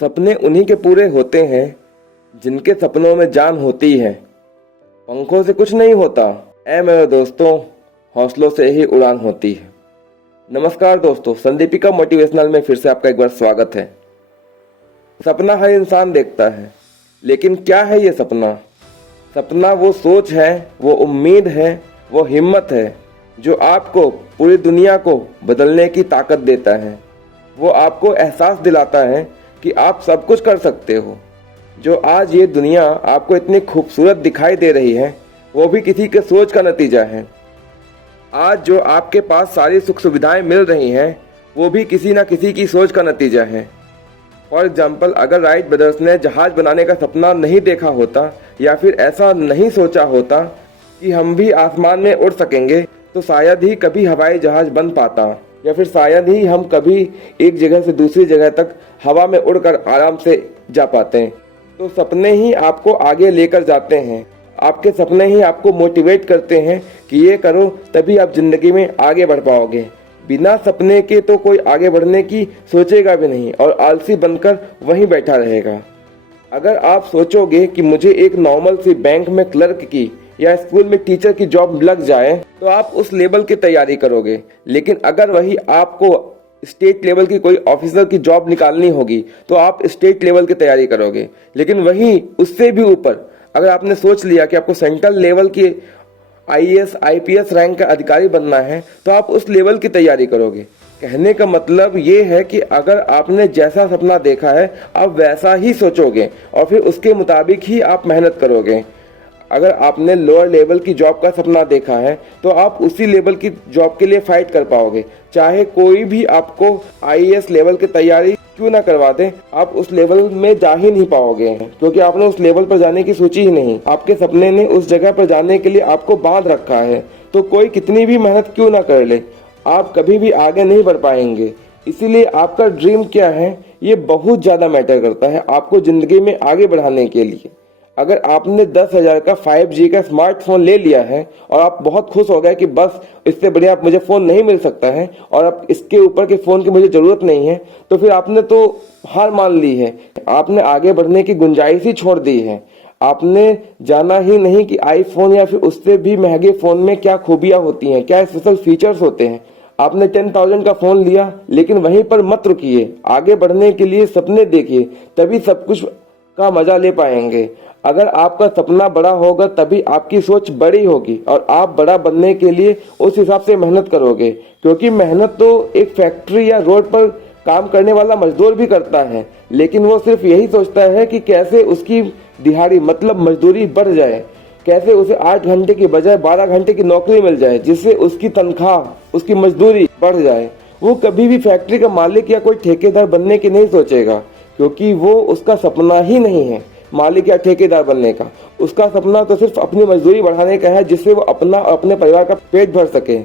सपने उन्हीं के पूरे होते हैं जिनके सपनों में जान होती है। पंखों से कुछ नहीं होता, ऐ मेरे दोस्तों, हौसलों से ही उड़ान होती है। नमस्कार दोस्तों, संदीपिका मोटिवेशनल में फिर से आपका एक बार स्वागत है। सपना हर इंसान देखता है, लेकिन क्या है ये सपना? सपना वो सोच है, वो उम्मीद है, वो हिम्मत है जो आपको पूरी दुनिया को बदलने की ताकत देता है। वो आपको एहसास दिलाता है कि आप सब कुछ कर सकते हो। जो आज ये दुनिया आपको इतनी खूबसूरत दिखाई दे रही है, वो भी किसी के सोच का नतीजा है। आज जो आपके पास सारी सुख सुविधाएं मिल रही हैं, वो भी किसी ना किसी की सोच का नतीजा है। फॉर एग्जाम्पल, अगर राइट ब्रदर्स ने जहाज बनाने का सपना नहीं देखा होता या फिर ऐसा नहीं सोचा होता कि हम भी आसमान में उड़ सकेंगे, तो शायद ही कभी हवाई जहाज बन पाता, या फिर शायद ही हम कभी एक जगह से दूसरी जगह तक हवा में उड़कर आराम से जा पाते। तो सपने ही आपको आगे लेकर जाते हैं। आपके सपने ही आपको मोटिवेट करते हैं कि ये करो, तभी आप जिंदगी में आगे बढ़ पाओगे। बिना सपने के तो कोई आगे बढ़ने की सोचेगा भी नहीं और आलसी बनकर वहीं बैठा रहेगा। अगर आप सोचोगे कि मुझे एक नॉर्मल सी बैंक में क्लर्क की या स्कूल में टीचर की जॉब लग जाए, तो आप उस लेवल की तैयारी करोगे। लेकिन अगर वही आपको स्टेट लेवल की कोई ऑफिसर की जॉब निकालनी होगी, तो आप स्टेट लेवल की तैयारी करोगे। लेकिन वही उससे भी ऊपर अगर आपने सोच लिया कि आपको सेंट्रल लेवल की आईएएस आईपीएस रैंक का अधिकारी बनना है, तो आप उस लेवल की तैयारी करोगे। कहने का मतलब ये है कि अगर आपने जैसा सपना देखा है, आप वैसा ही सोचोगे और फिर उसके मुताबिक ही आप मेहनत करोगे। अगर आपने लोअर लेवल की जॉब का सपना देखा है, तो आप उसी लेवल की जॉब के लिए फाइट कर पाओगे। चाहे कोई भी आपको आईएएस लेवल की तैयारी क्यों ना करवा दे, आप उस लेवल में जा ही नहीं पाओगे, क्योंकि आपने उस लेवल पर जाने की सोची ही नहीं। आपके सपने ने उस जगह पर जाने के लिए आपको बांध रखा है। तो कोई कितनी भी मेहनत क्यों ना कर ले, आप कभी भी आगे नहीं बढ़ पाएंगे। इसीलिए आपका ड्रीम क्या है, ये बहुत ज्यादा मैटर करता है आपको जिंदगी में आगे बढ़ाने के लिए। अगर आपने 10,000 का 5G का स्मार्टफोन ले लिया है और आप बहुत खुश हो गए कि बस इससे बढ़िया मुझे फ़ोन नहीं मिल सकता है और अब इसके ऊपर के फ़ोन की मुझे ज़रूरत नहीं है, तो फिर आपने तो हार मान ली है। आपने आगे बढ़ने की गुंजाइश ही छोड़ दी है। आपने जाना ही नहीं कि आईफोन या फिर उससे भी महंगे फ़ोन में क्या खूबियाँ होती हैं, क्या स्पेशल फीचर्स होते हैं। आपने 10,000 का फ़ोन लिया, लेकिन वहीं पर मत रुकिए। आगे बढ़ने के लिए सपने देखिए, तभी सब कुछ का मजा ले पाएंगे। अगर आपका सपना बड़ा होगा, तभी आपकी सोच बड़ी होगी और आप बड़ा बनने के लिए उस हिसाब से मेहनत करोगे। क्योंकि मेहनत तो एक फैक्ट्री या रोड पर काम करने वाला मजदूर भी करता है, लेकिन वो सिर्फ यही सोचता है कि कैसे उसकी दिहाड़ी मतलब मजदूरी बढ़ जाए, कैसे उसे 8 घंटे की बजाय 12 घंटे की नौकरी मिल जाए, जिससे उसकी तनख्वाह, उसकी मजदूरी बढ़ जाए। वो कभी भी फैक्ट्री का मालिक या कोई ठेकेदार बनने की नहीं सोचेगा, क्योंकि वो उसका सपना ही नहीं है मालिक या ठेकेदार बनने का। उसका सपना तो सिर्फ अपनी मजदूरी बढ़ाने का है, जिससे वो अपना और अपने परिवार का पेट भर सके,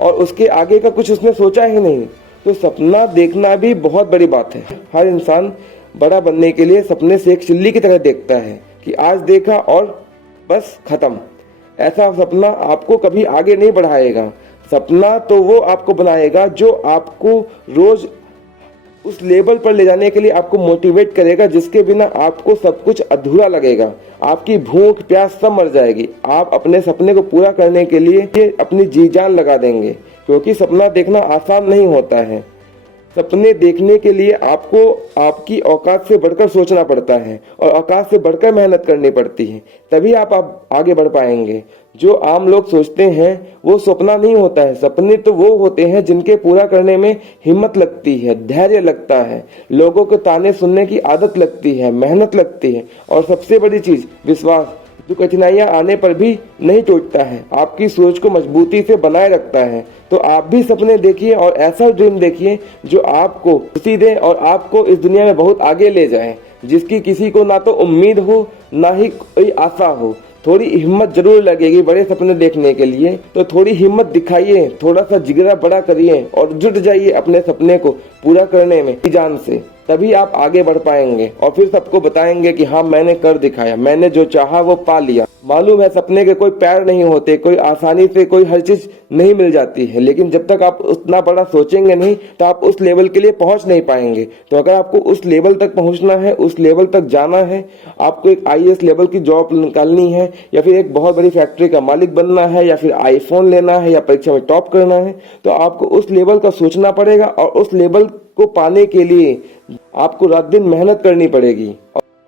और उसके आगे का कुछ उसने सोचा ही नहीं। तो सपना देखना भी बहुत बड़ी बात है। हर इंसान बड़ा बनने के लिए सपने से एक चिल्ली की तरह देखता है कि आज देखा और बस खत्म। ऐसा सपना आपको कभी आगे नहीं बढ़ाएगा। सपना तो वो आपको बनाएगा जो आपको रोज उस लेवल पर ले जाने के लिए आपको मोटिवेट करेगा, जिसके बिना आपको सब कुछ अधूरा लगेगा। आपकी भूख प्यास सब मर जाएगी। आप अपने सपने को पूरा करने के लिए अपनी जी जान लगा देंगे, क्योंकि सपना देखना आसान नहीं होता है। सपने देखने के लिए आपको आपकी औकात से बढ़कर सोचना पड़ता है और औकात से बढ़कर मेहनत करनी पड़ती है, तभी आप आगे बढ़ पाएंगे। जो आम लोग सोचते हैं वो सपना नहीं होता है। सपने तो वो होते हैं जिनके पूरा करने में हिम्मत लगती है, धैर्य लगता है, लोगों के ताने सुनने की आदत लगती है, मेहनत लगती है, और सबसे बड़ी चीज विश्वास, जो कठिनाइयां आने पर भी नहीं टूटता है, आपकी सोच को मजबूती से बनाए रखता है। तो आप भी सपने देखिए और ऐसा ड्रीम देखिए जो आपको खुशी दे और आपको इस दुनिया में बहुत आगे ले जाए, जिसकी किसी को ना तो उम्मीद हो ना ही कोई आशा हो। थोड़ी हिम्मत जरूर लगेगी बड़े सपने देखने के लिए, तो थोड़ी हिम्मत दिखाइए, थोड़ा सा जिगरा बड़ा करिए और जुट जाइए अपने सपने को पूरा करने में जान से। तभी आप आगे बढ़ पाएंगे और फिर सबको बताएंगे कि हाँ, मैंने कर दिखाया, मैंने जो चाहा वो पा लिया। मालूम है सपने के कोई पैर नहीं होते, कोई आसानी से कोई हर चीज नहीं मिल जाती है, लेकिन जब तक आप उतना बड़ा सोचेंगे नहीं तो आप उस लेवल के लिए पहुंच नहीं पाएंगे। तो अगर आपको उस लेवल तक पहुंचना है, उस लेवल तक जाना है, आपको एक आईएएस लेवल की जॉब निकालनी है, या फिर एक बहुत बड़ी फैक्ट्री का मालिक बनना है, या फिर आईफोन लेना है, या परीक्षा में टॉप करना है, तो आपको उस लेवल का सोचना पड़ेगा और उस लेवल को पाने के लिए आपको रात दिन मेहनत करनी पड़ेगी।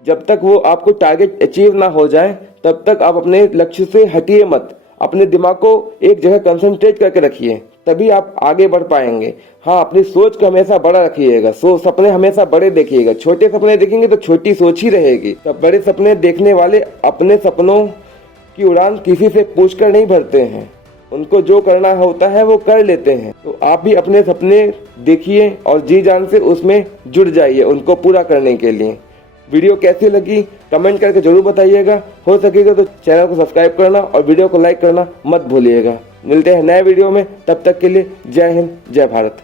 जब तक वो आपको टारगेट अचीव ना हो जाए तब तक आप अपने लक्ष्य से हटिए मत। अपने दिमाग को एक जगह कंसंट्रेट करके रखिए, तभी आप आगे बढ़ पाएंगे। हाँ, अपनी सोच को हमेशा बड़ा रखिएगा, सपने हमेशा बड़े देखिएगा। छोटे सपने देखेंगे तो छोटी सोच ही रहेगी। तब बड़े सपने देखने वाले अपने सपनों की उड़ान किसी से पूछकर नहीं भरते हैं, उनको जो करना होता है वो कर लेते हैं। तो आप भी अपने सपने देखिए और जी जान से उसमें जुड़ जाइए उनको पूरा करने के लिए। वीडियो कैसी लगी कमेंट करके जरूर बताइएगा। हो सकेगा तो चैनल को सब्सक्राइब करना और वीडियो को लाइक करना मत भूलिएगा। मिलते हैं नए वीडियो में, तब तक के लिए जय हिंद, जय भारत।